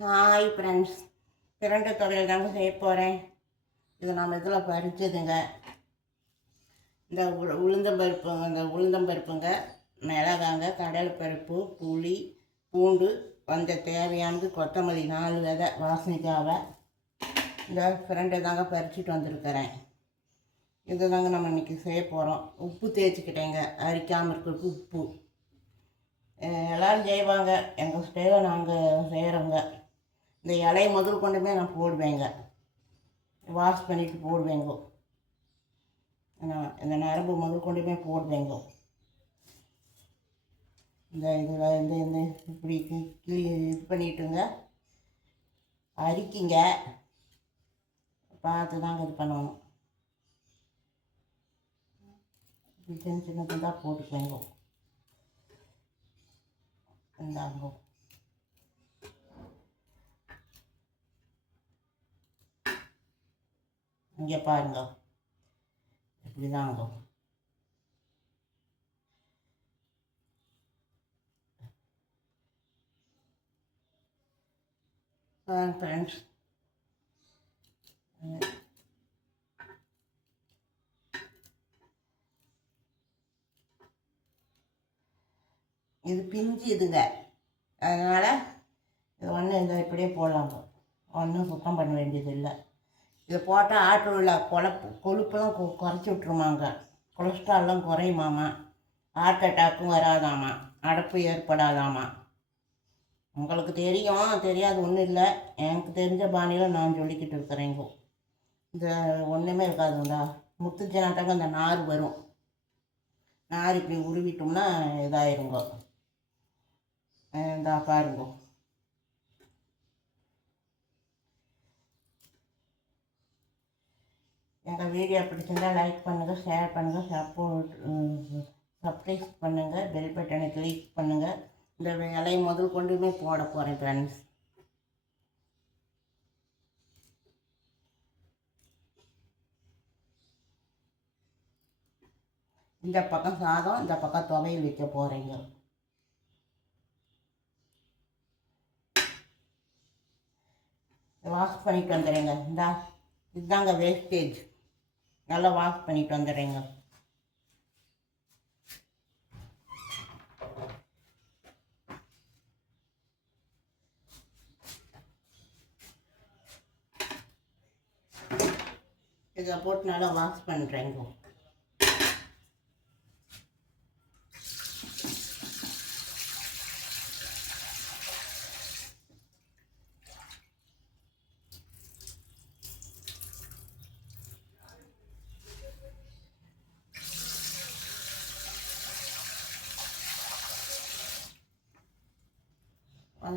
Hi friends, பிரண்டை துவையல் தாங்க செய்ய போகிறேன். இது நம்ம இதில் பறிச்சதுங்க. இந்த உளுந்தம்பருப்புங்க, மிளகாங்க, கடலைப்பருப்பு, புளி, பூண்டு, கொஞ்சம் தேவையானது கொத்தமல்லி 4 விதை வாசனைக்காக இந்த பிரண்டை தாங்க பறிச்சிட்டு வந்திருக்கிறேன். இது தாங்க நம்ம இன்றைக்கி செய்ய போகிறோம். உப்பு தேய்ச்சிக்கிட்டேங்க, அரிக்காமல் இருக்கிறதுக்கு உப்பு. எல்லோரும் செய்வாங்க, எங்கள் ஸ்டைலில் நாங்கள் செய்கிறோங்க. இந்த இலையை முதல் கொண்டுமே நான் போடுவேங்க, வாஷ் பண்ணிவிட்டு போடுவேங்க. இந்த நரம்பு முதல் கொண்டுமே போடுவேங்க. இந்த இதில் இந்த இப்படி இது பண்ணிட்டுங்க, அரிக்கிங்க, பார்த்து தாங்க இது பண்ணணும். சின்ன சின்னதாக தான் போட்டுக்குவேங்க. இந்தாங்க, இங்கே பாருங்க, இப்படி தாங்க. ஃப்ரெண்ட்ஸ், இது பிஞ்சு இதுங்க, அதனால் இது ஒன்றும் இந்த இப்படியே போடலாங்க. ஒன்றும் சுத்தம் பண்ண வேண்டியது இல்லை. இதை போட்டால் ஆட்டில் உள்ள கொழுப்பெல்லாம் குறைச்சி விட்ருமாங்க. கொலஸ்ட்ரால்லாம் குறையுமாமா, ஹார்ட் அட்டாக்கும் வராதாமா, அடப்பு ஏற்படாதாமா. உங்களுக்கு தெரியும், தெரியாது ஒன்றும் இல்லை. எனக்கு தெரிஞ்ச பாணியில் நான் சொல்லிக்கிட்டு இருக்கிறேங்க. இந்த ஒன்றுமே இருக்காதுங்களா, முத்துச்சினாட்டாங்க இந்த நார் வரும். நார் இப்படி உருவிட்டோம்னா இதாயிருங்க. இந்த பாருங்க. எங்கள் வீடியோ பிடிச்சிருந்தால் லைக் பண்ணுங்கள், ஷேர் பண்ணுங்கள், சப்ஸ்கிரைப் பண்ணுங்கள், பெல் பட்டனை கிளிக் பண்ணுங்கள். இந்த இலையை முதல் கொண்டுமே போட போகிறேன் ஃப்ரெண்ட்ஸ். இந்த பக்கம் சாதம், இந்த பக்கம் துவையல் வைக்க போகிறேங்க. வாஷ் பண்ணிட்டு வந்துடுறேங்க. இதுதாங்க வேஸ்டேஜ், நல்லா வாஷ் பண்ணிட்டு வந்துடுறேங்க. இதை போட்டு நல்லா வாஷ் பண்ணுறேங்க.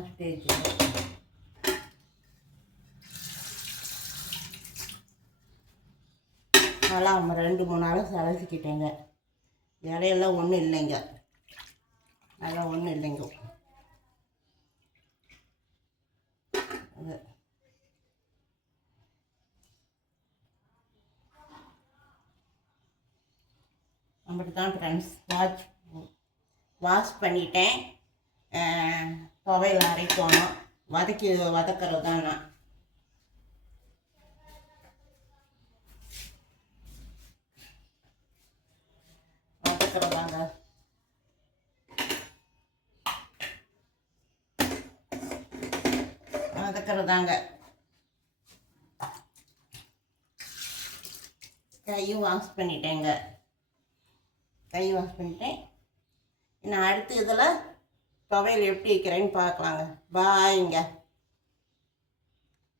ஸ்டேஜ் நல்லா 2-3 நாள் சலசிக்கிட்டேங்க. இலையெல்லாம் ஒன்றும் இல்லைங்க, அதெல்லாம் ஒன்றும் இல்லைங்க. அப்படி தான் ஃப்ரெண்ட்ஸ், வாஷ் பண்ணிட்டேன். துவையல் அரைக்கணும், வதக்கிறது தான் நான். வதக்கிறதாங்க. கையும் வாஷ் பண்ணிட்டேங்க, இன்னும் அடுத்து இதில் துவையல் எப்படி வைக்கிறேன்னு பார்க்கலாங்க. பாய்ங்க.